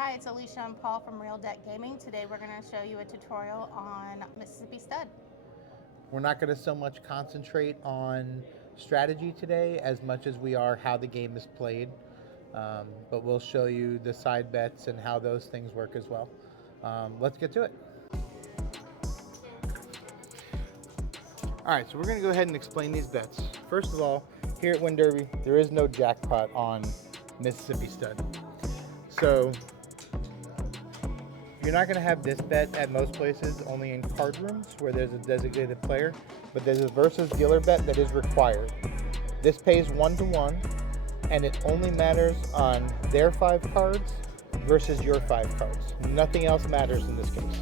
Hi, it's Alicia and Paul from Real Deck Gaming. Today we're going to show you a tutorial on Mississippi Stud. We're not going to so much concentrate on strategy today as much as we are how the game is played. But we'll show you the side bets and how those things work as well. Let's get to it. All right, so we're going to go ahead and explain these bets. First of all, here at Win Derby, there is no jackpot on Mississippi Stud. So you're not going to have this bet at most places, only in card rooms where there's a designated player, but there's a versus dealer bet that is required. This pays 1-to-1, and it only matters on their 5 cards versus your 5 cards. Nothing else matters in this case.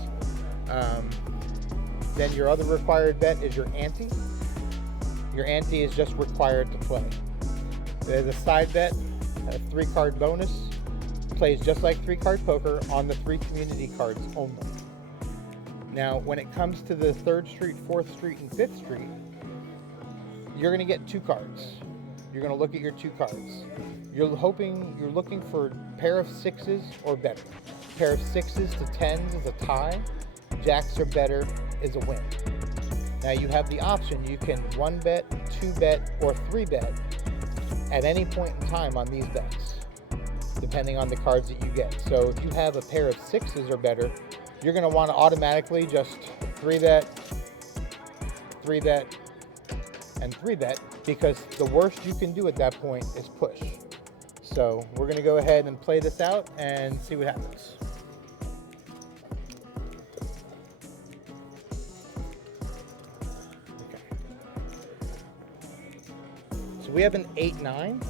Then your other required bet is your ante. Your ante is just required to play. There's a side bet, a 3-card bonus. Plays just like 3-card poker on the 3 community cards only. Now, when it comes to the 3rd Street, 4th Street, and 5th Street, you're going to get 2 cards. You're going to look at your 2 cards. You're looking for a pair of 6s or better. A pair of 6s to 10s is a tie. Jacks or better is a win. Now you have the option. You can 1-bet, 2-bet, or 3-bet at any point in time on these bets, depending on the cards that you get. So if you have a pair of 6s or better, you're going to want to automatically just 3-bet, 3-bet, and 3-bet, because the worst you can do at that point is push. So we're going to go ahead and play this out and see what happens. Okay. So we have an 8-9.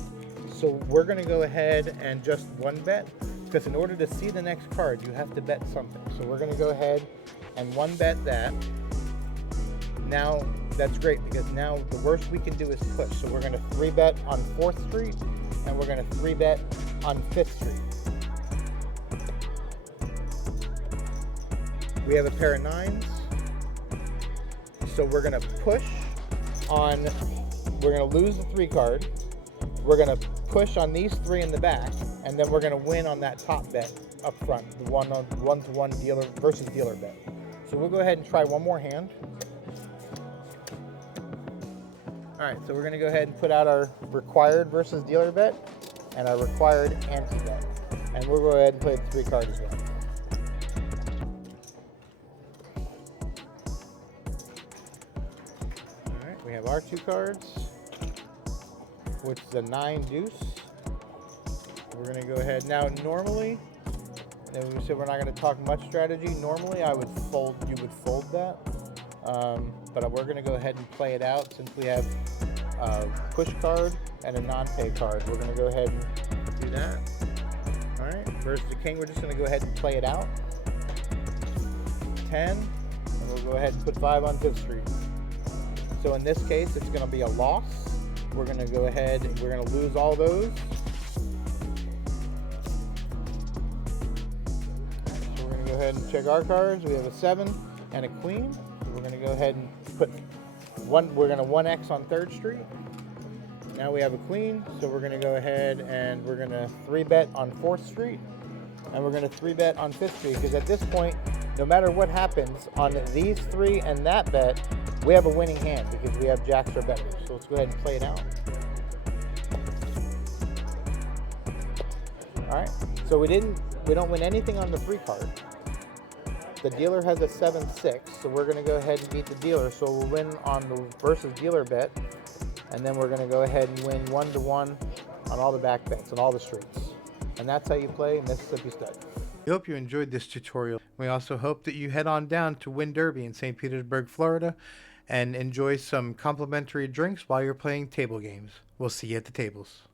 So we're going to go ahead and just 1-bet, because in order to see the next card, you have to bet something. So we're going to go ahead and 1-bet that. Now, that's great, because now the worst we can do is push. So we're going to 3-bet on 4th Street, and we're going to 3-bet on 5th Street. We have a pair of 9s. So we're going to push on, we're going to lose the 3 card. We're going to push on these 3 in the back, and then we're going to win on that top bet up front, the 1-to-1 dealer versus dealer bet. So we'll go ahead and try one more hand. All right, so we're going to go ahead and put out our required versus dealer bet and our required ante bet, and we'll go ahead and play the 3 cards as well. All right, we have our 2 cards, which is a 9 deuce. We're going to go ahead. Now, normally, and we said we're not going to talk much strategy. Normally, you would fold that. But we're going to go ahead and play it out since we have a push card and a non-pay card. We're going to go ahead and do that. All right, versus the king, we're just going to go ahead and play it out. 10, and we'll go ahead and put 5 on 5th Street. So in this case, it's going to be a loss. We're going to go ahead and we're going to lose all those. So we're going to go ahead and check our cards. We have a 7 and a queen. So we're going to go ahead and put one. We're going to 1x on 3rd Street. Now we have a queen. So we're going to go ahead and we're going to 3-bet on 4th Street. And we're going to 3-bet on 5th Street, because at this point, no matter what happens on these 3 and that bet, we have a winning hand because we have jacks or better. So let's go ahead and play it out. All right. So we don't win anything on the 3 card. The dealer has a 7-6, so we're going to go ahead and beat the dealer. So we'll win on the versus dealer bet, and then we're going to go ahead and win 1-to-1 on all the back bets on all the streets. And that's how you play Mississippi Stud. We hope you enjoyed this tutorial. We also hope that you head on down to Win Derby in St. Petersburg, Florida, and enjoy some complimentary drinks while you're playing table games. We'll see you at the tables.